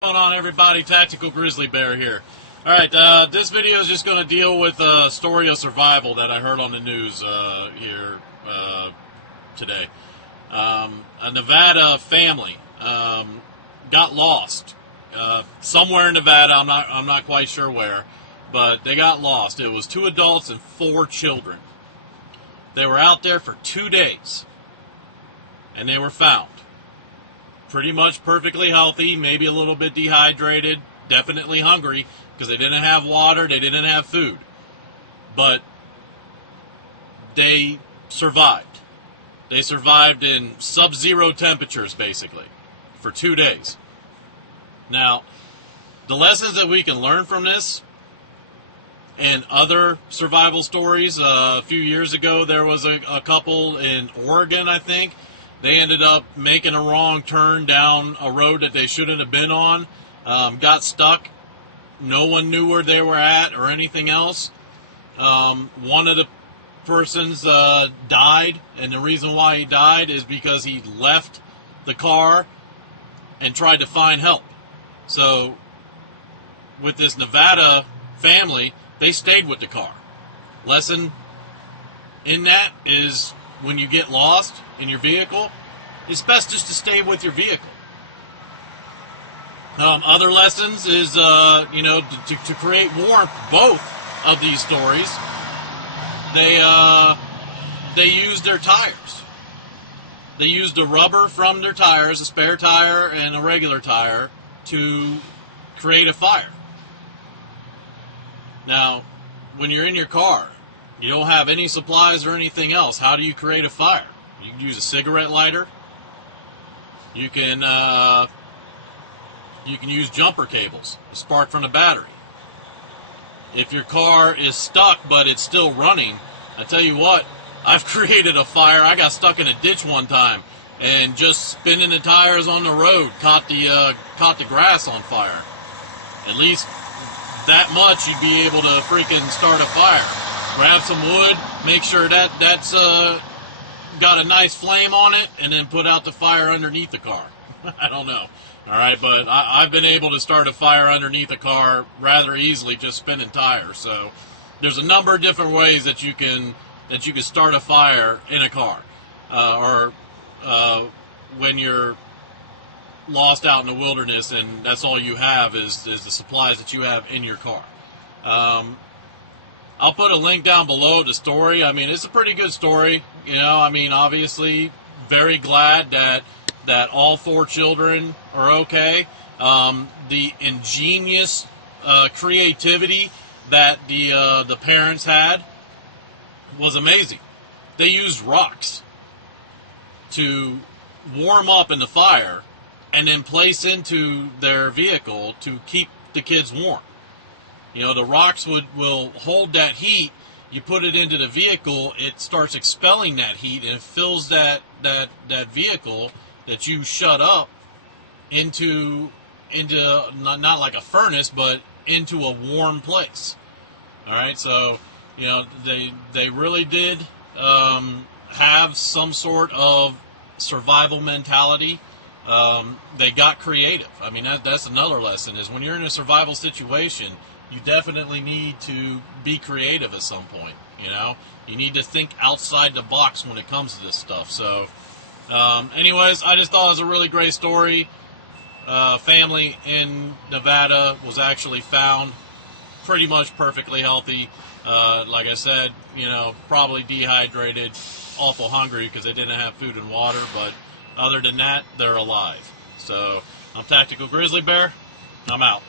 What's going on, everybody? Tactical Grizzly Bear here. Alright, this video is just going to deal with a story of survival that I heard on the news here today. A Nevada family got lost somewhere in Nevada. I'm not quite sure where, but they got lost. It was 2 adults and 4 children. They were out there for 2 days, and they were found. Pretty much perfectly healthy, maybe a little bit dehydrated, definitely hungry because they didn't have water, they didn't have food. But they survived. They survived in sub-zero temperatures, basically, for 2 days. Now, the lessons that we can learn from this and other survival stories, a few years ago there was a couple in Oregon, I think. They ended up making a wrong turn down a road that they shouldn't have been on, got stuck. No one knew where they were at or anything else. One of the persons died, and the reason why he died is because he left the car and tried to find help. So with this Nevada family, they stayed with the car. Lesson in that is when you get lost in your vehicle, it's best just to stay with your vehicle. Other lessons is, to create warmth. Both of these stories, they used their tires. They used the rubber from their tires, a spare tire and a regular tire, to create a fire. Now, when you're in your car, you don't have any supplies or anything else. How do you create a fire? You can use a cigarette lighter. You can use jumper cables, a spark from the battery. If your car is stuck but it's still running, I tell you what, I've created a fire. I got stuck in a ditch one time, and just spinning the tires on the road caught the grass on fire. At least that much you'd be able to freaking start a fire. Grab some wood, make sure that's got a nice flame on it, and then put out the fire underneath the car. I don't know. All right, but I've been able to start a fire underneath a car rather easily just spinning tires. So there's a number of different ways that you can start a fire in a car, or when you're lost out in the wilderness and that's all you have is the supplies that you have in your car. I'll put a link down below the story. I mean, it's a pretty good story. Obviously, very glad that all 4 children are okay. The ingenious creativity that the parents had was amazing. They used rocks to warm up in the fire and then place into their vehicle to keep the kids warm. The rocks will hold that heat. You put it into the vehicle, it starts expelling that heat, and it fills that vehicle that you shut up into not like a furnace, but into a warm place. All right, so they really did have some sort of survival mentality. They got creative. I mean, that's another lesson, is when you're in a survival situation, you definitely need to be creative at some point. You need to think outside the box when it comes to this stuff. So anyways, I just thought it was a really great story. Family in Nevada was actually found pretty much perfectly healthy. Like I said, probably dehydrated, awful hungry because they didn't have food and water, but other than that, they're alive. So I'm Tactical Grizzly Bear. I'm out.